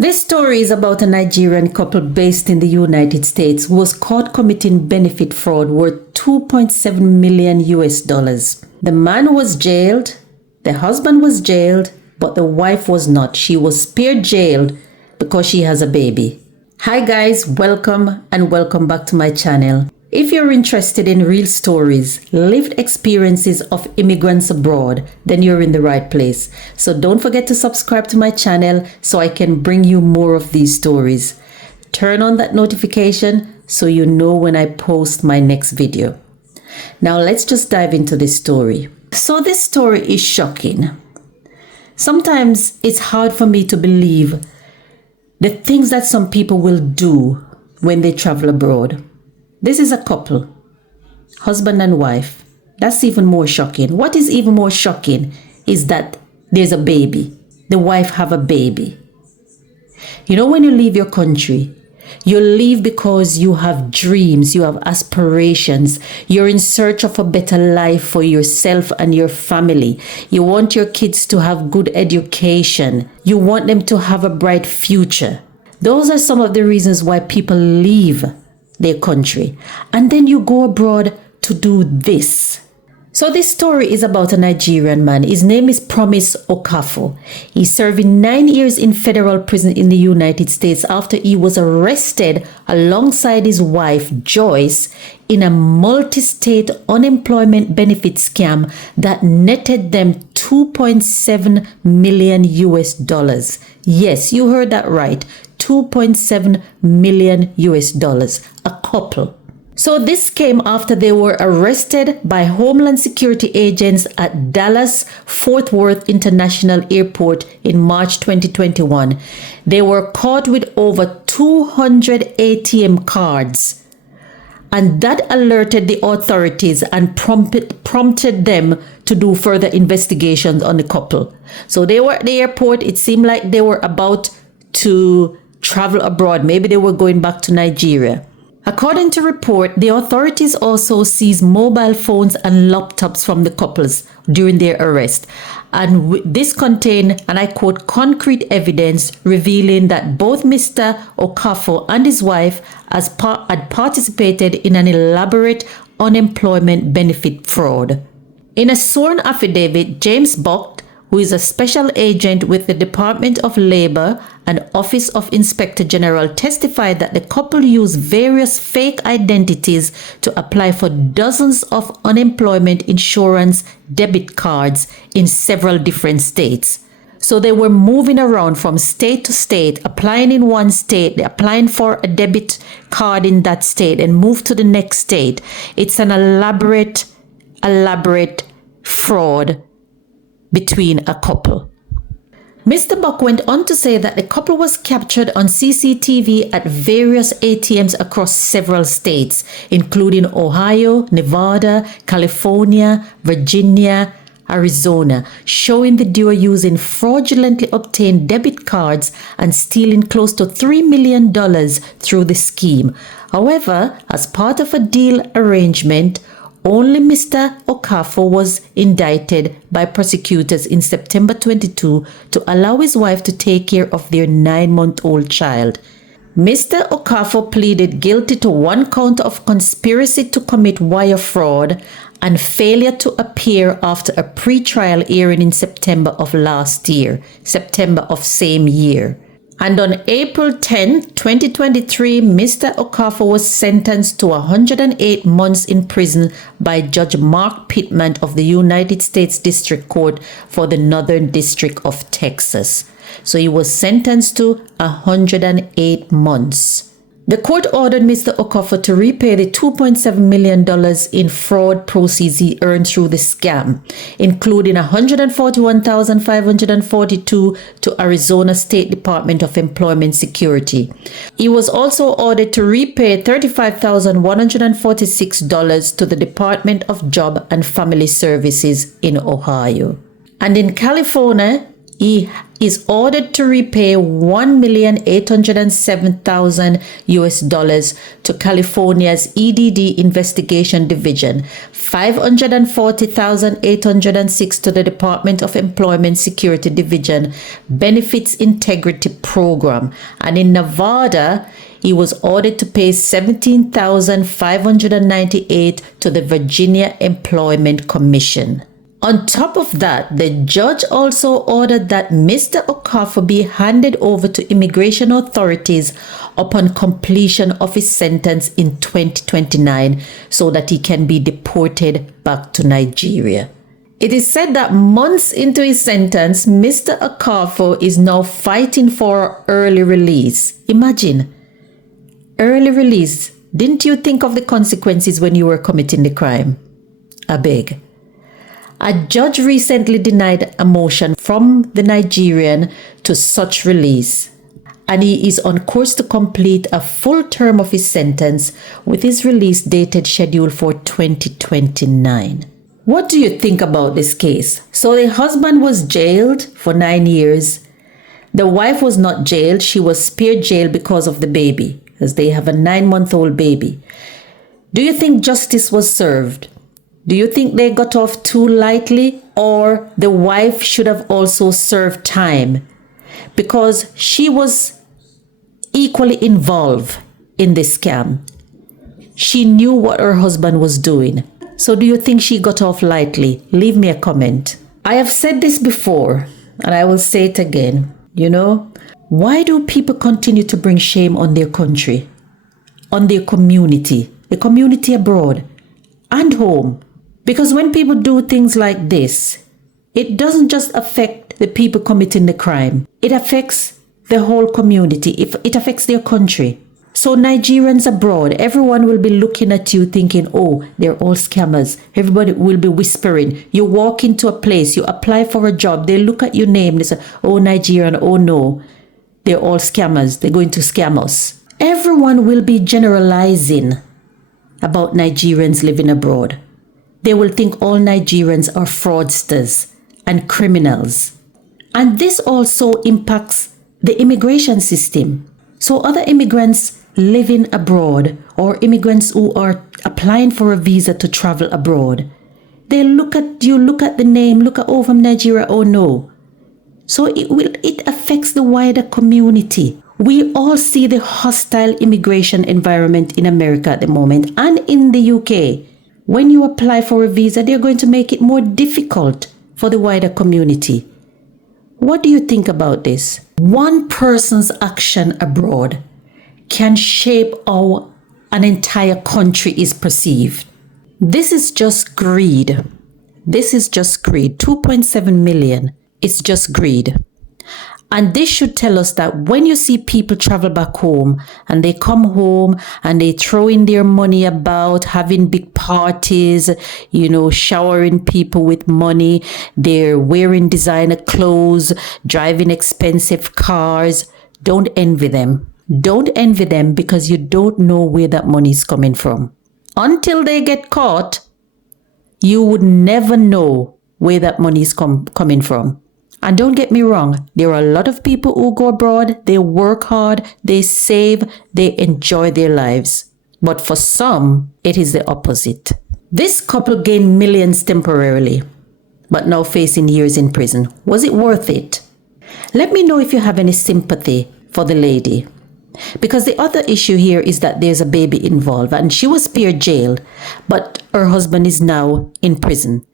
This story is about a Nigerian couple based in the United States who was caught committing benefit fraud worth $2.7 million. The man was jailed, the husband was jailed, but the wife was not. She was spared jail because she has a baby. Hi guys, welcome and welcome back to my channel. If you're interested in real stories, lived experiences of immigrants abroad, then you're in the right place. So don't forget to subscribe to my channel so I can bring you more of these stories. Turn on that notification so you know when I post my next video. Now let's just dive into this story. So this story is shocking. Sometimes it's hard for me to believe the things that some people will do when they travel abroad. This is a couple, husband and wife. That's even more shocking. What is even more shocking is that there's a baby. The wife have a baby. You know, when you leave your country, you leave because you have dreams, you have aspirations. You're in search of a better life for yourself and your family. You want your kids to have good education. You want them to have a bright future. Those are some of the reasons why people leave their country. And then you go abroad to do this. So this story is about a Nigerian man. His name is Promise Okafor. He's serving 9 years in federal prison in the United States after he was arrested alongside his wife, Joyce, in a multi-state unemployment benefit scam that netted them $2.7 million. Yes, you heard that right. $2.7 million. A couple. So this came after they were arrested by Homeland Security agents at Dallas-Fort Worth International Airport in March 2021. They were caught with over 200 ATM cards, and that alerted the authorities and prompted them to do further investigations on the couple. So they were at the airport. It seemed like they were about to travel abroad. Maybe they were going back to Nigeria. According to report, the authorities also seized mobile phones and laptops from the couples during their arrest. And this contained, and I quote, concrete evidence revealing that both Mr. Okafor and his wife had participated in an elaborate unemployment benefit fraud. In a sworn affidavit, James Buck, who is a special agent with the Department of Labor and Office of Inspector General, testified that the couple used various fake identities to apply for dozens of unemployment insurance debit cards in several different states. So they were moving around from state to state, applying in one state, applying for a debit card in that state, and move to the next state. It's an elaborate fraud between a couple. Mr. Buck went on to say that the couple was captured on CCTV at various ATMs across several states, including Ohio, Nevada, California, Virginia, Arizona, showing the duo using fraudulently obtained debit cards and stealing close to $3 million through the scheme. However, as part of a deal arrangement, only Mr. Okafor was indicted by prosecutors in September 22 to allow his wife to take care of their 9-month-old child. Mr. Okafor pleaded guilty to one count of conspiracy to commit wire fraud and failure to appear after a pre-trial hearing in September of same year. And on April 10, 2023, Mr. Okafor was sentenced to 108 months in prison by Judge Mark Pittman of the United States District Court for the Northern District of Texas. So he was sentenced to 108 months. The court ordered Mr. Okafor to repay the $2.7 million in fraud proceeds he earned through the scam, including $141,542 to Arizona State Department of Employment Security. He was also ordered to repay $35,146 to the Department of Job and Family Services in Ohio. And in California, he is ordered to repay $1,807,000 to California's EDD Investigation Division, $540,806 to the Department of Employment Security Division Benefits Integrity Program, and in Nevada, he was ordered to pay $17,598 to the Virginia Employment Commission. On top of that, the judge also ordered that Mr. Okafor be handed over to immigration authorities upon completion of his sentence in 2029 so that he can be deported back to Nigeria. It is said that months into his sentence, Mr. Okafor is now fighting for early release. Imagine, early release. Didn't you think of the consequences when you were committing the crime? I beg. A judge recently denied a motion from the Nigerian to such release, and he is on course to complete a full term of his sentence with his release dated scheduled for 2029. What do you think about this case? So the husband was jailed for 9 years. The wife was not jailed. She was spared jail because of the baby, as they have a 9-month-old baby. Do you think justice was served? Do you think they got off too lightly, or the wife should have also served time because she was equally involved in this scam? She knew what her husband was doing. So do you think she got off lightly? Leave me a comment. I have said this before and I will say it again. Why do people continue to bring shame on their country, on their community, the community abroad and home? Because when people do things like this, it doesn't just affect the people committing the crime. It affects the whole community. It affects their country. So Nigerians abroad, everyone will be looking at you thinking, oh, they're all scammers. Everybody will be whispering. You walk into a place, you apply for a job, they look at your name, they say, oh, Nigerian, oh no, they're all scammers. They're going to scam us. Everyone will be generalizing about Nigerians living abroad. They will think all Nigerians are fraudsters and criminals. And this also impacts the immigration system. So other immigrants living abroad or immigrants who are applying for a visa to travel abroad, they look at you, look at the name, look at, oh, from Nigeria, oh no. So it affects the wider community. We all see the hostile immigration environment in America at the moment and in the UK. When you apply for a visa, they're going to make it more difficult for the wider community. What do you think about this? One person's action abroad can shape how an entire country is perceived. This is just greed. This is just greed. 2.7 million. It's just greed. And this should tell us that when you see people travel back home and they come home and they throw in their money about, having big parties, showering people with money, they're wearing designer clothes, driving expensive cars, don't envy them. Don't envy them because you don't know where that money is coming from. Until they get caught, you would never know where that money is coming from. And don't get me wrong, there are a lot of people who go abroad, they work hard, they save, they enjoy their lives. But for some, it is the opposite. This couple gained millions temporarily, but now facing years in prison. Was it worth it? Let me know if you have any sympathy for the lady. Because the other issue here is that there's a baby involved and she was spared jail, but her husband is now in prison.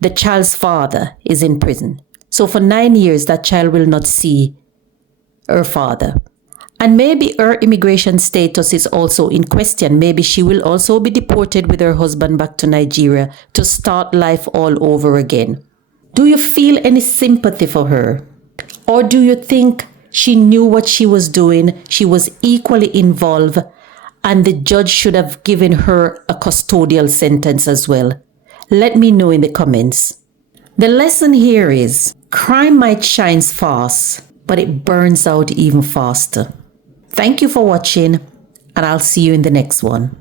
The child's father is in prison. So for 9 years, that child will not see her father. And maybe her immigration status is also in question. Maybe she will also be deported with her husband back to Nigeria to start life all over again. Do you feel any sympathy for her? Or do you think she knew what she was doing? She was equally involved and the judge should have given her a custodial sentence as well? Let me know in the comments. The lesson here is crime might shine fast, but it burns out even faster. Thank you for watching, and I'll see you in the next one.